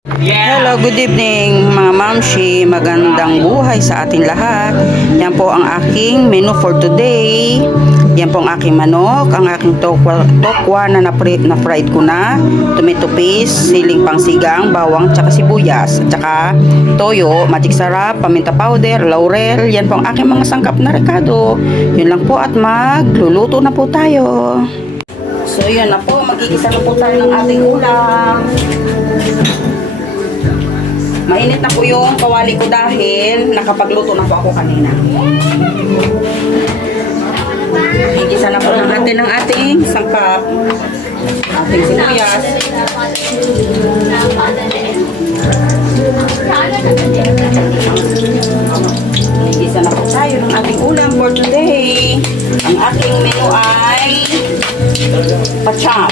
Hello, good evening mga mamshi. Magandang buhay sa ating lahat. Yan po ang aking menu for today. Yan po ang aking manok, ang aking tokwa na fried ko na, tomato paste, siling pangsigang, bawang, tsaka sibuyas, tsaka toyo, magic sarap, paminta powder, laurel. Yan po ang aking mga sangkap na rekado. Yun lang po at magluluto na po tayo. So yan na po, magigisa na po tayo ng ating ulam. Mainit na po yung kawali ko dahil nakapagluto na po ako kanina. Igisa na po natin ng ating sangkap. Ating sibuyas. Igisa na po tayo ng ating ulam for today. Ang ating menu ay pacham.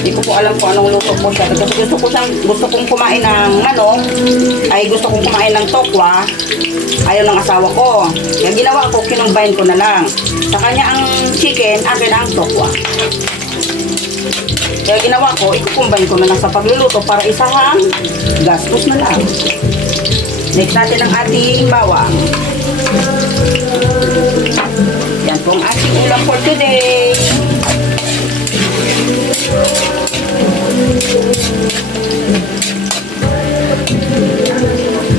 Hindi ko po alam kung anong luto po siya. Kasi gusto kong kumain ng gusto kong kumain ng tokwa. Ayaw ng asawa ko. Kaya ginawa ko, kinumbahin ko na lang. Sa kanya ang chicken, akin ang tokwa. Kaya ginawa ko, ikukumbine ko na lang sa pagluluto para isahang gastos na lang. Next natin ang ating bawang. Yan po ang ating ulam for today.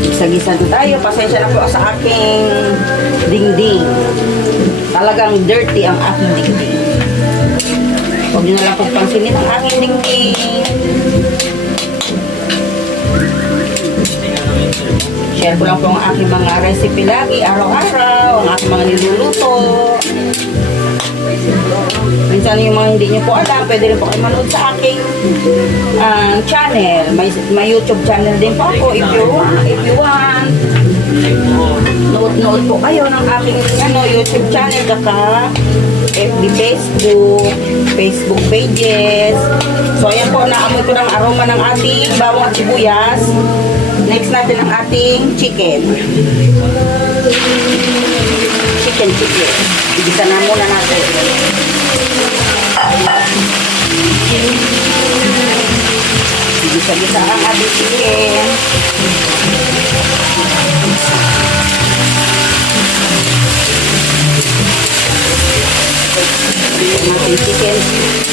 Gisa-gisa na tayo. Pasensya na po sa aking dingding. Talagang dirty ang aking dingding. Huwag nyo na lang pagpansinin ang aking dingding. Share ko lang po ang aking mga recipe lagi, araw-araw, ang aking mga niluluto. Minsan yung mga hindi nyo po alam, pwede rin po kayo manood sa aking channel. May YouTube channel din po ako if you want. Nood po kayo ng aking YouTube channel, kaka FB Facebook pages. So ayan po, naamoy ko ng aroma ng ating bawang at sibuyas. Next natin ang ating chicken. Chicken. Igisa na muna natin. Igisa-gisa ang ating chicken. Ang ating chicken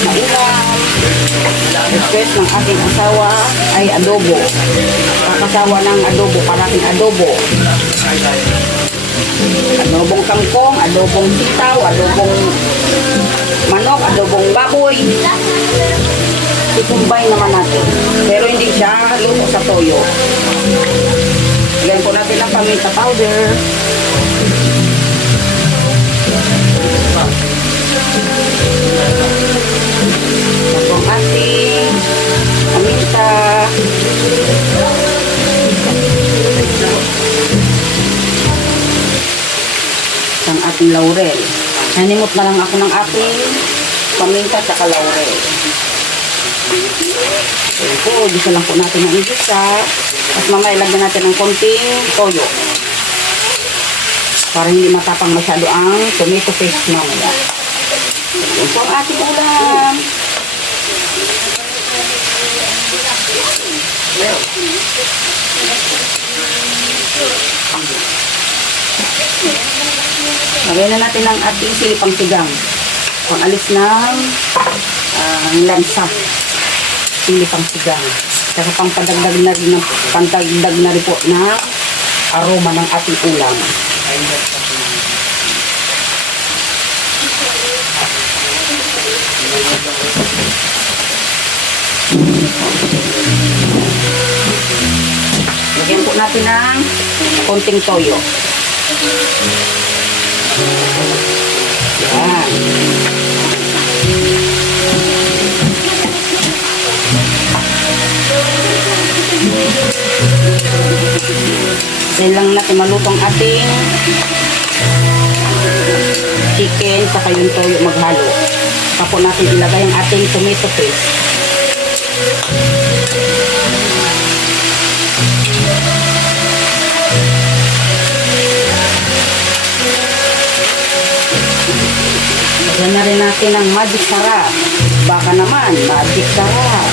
na ulam. Request ng aking asawa ay adobo. Kakasawa ng adobo, parating adobo. Adobong kangkong, adobong sitaw, adobong manok, adobong baboy. Itumbay naman natin. Pero hindi siya luto sa toyo. Lagyan po natin ang paminta powder. Ito ang ating paminta. Ang ating laurel. Nanimot na lang ako ng ating paminta at laurel. Ayan po, gisa lang po natin ang igisa. At mamaya ilagyan natin ng konting toyo. Para hindi matapang masyado ang tomato paste mamaya. Ayan po ang ating ulam. Lagyan na natin ang ating silipang sigang. Pang-alis ng lansa. Silipang sigang. Saka pangpadagdag na rin po na aroma ng ating ulam. Lagyan po natin ng konting toyo. Yan. Then lang natin malutong ating chicken saka yung toyo maghalo. Tapos natin ilagay ang ating tomato paste. Lagyan na rin natin ang magic sarap. Baka naman, magic sarap.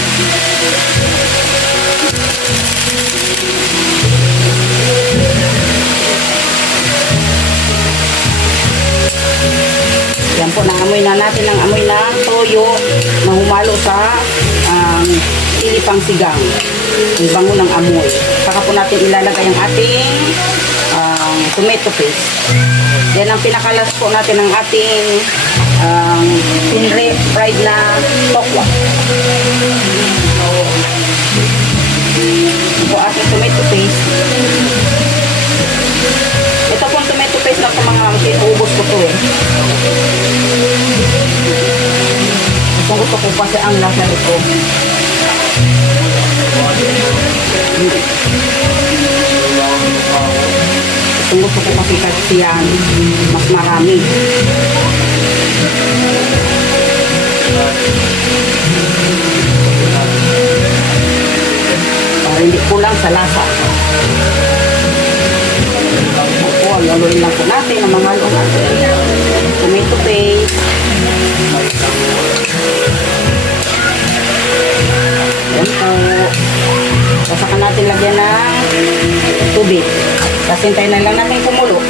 Yan po, naamoy na natin ang amoy ng toyo na humalo sa ilipang sigang. Ang bango ng amoy. Saka po natin ilalagay ang ating tomato paste. Yan ang pinakalas po natin ng ating fried na tokwa. Ito po ating tomato paste. Ito po ang tomato paste na po mga ubos ko to eh. Gusto ko kasi ang lasa nito. Gusto ko kasi yan mas marami. Para hindi kulang sa lasa. Opo, laluin lang po natin ang mga halo natin. Tomato paste. Yan po. Saka natin lagyan ng tubig. Tapos hintayin na lang natin kumulo.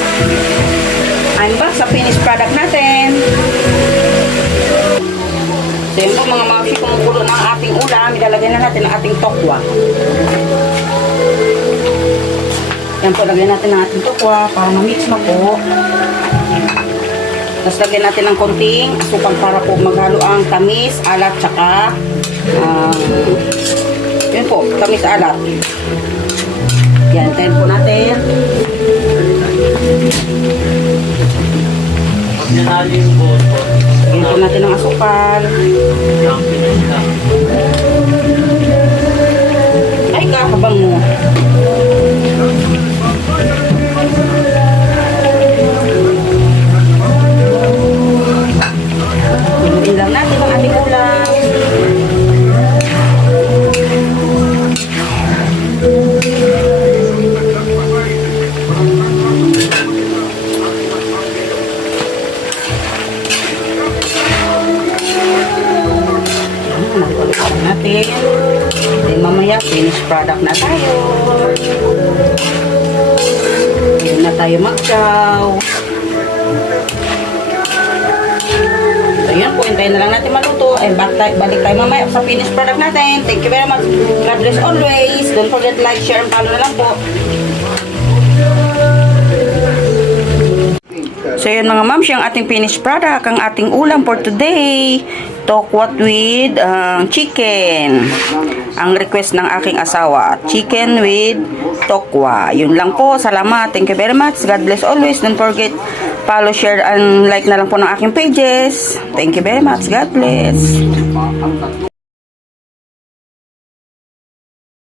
I'm back sa finished product natin. So yun po mga mausi, kumukulo ng ating ulam. Ilalagay na natin ang ating tokwa. Yan po, lagyan natin ang ating tokwa para ma-mix na po. Tapos lagyan natin ng konting asukal para po maghalo ang tamis, alat, tsaka yun po, tamis, alat. Yan, tayo po natin. Lagyan po natin ng asukal. Ay, kakabang mo. Inuin lang natin ang ating ulam. Nakulit natin. Then mamaya, finished product na tayo. Hindi na tayo mag-chow. So yun po, hintayin na lang natin maluto. And balik tayo mamaya sa finished product natin. Thank you very much. God bless always. Don't forget to like, share, and follow na lang po. So yun mga ma'am, ang ating finished product, ang ating ulam for today. Tokwat with chicken. Ang request ng aking asawa, chicken with tokwa. Yun lang po. Salamat. Thank you very much. God bless always. Don't forget follow, share, and like na lang po ng aking pages. Thank you very much. God bless.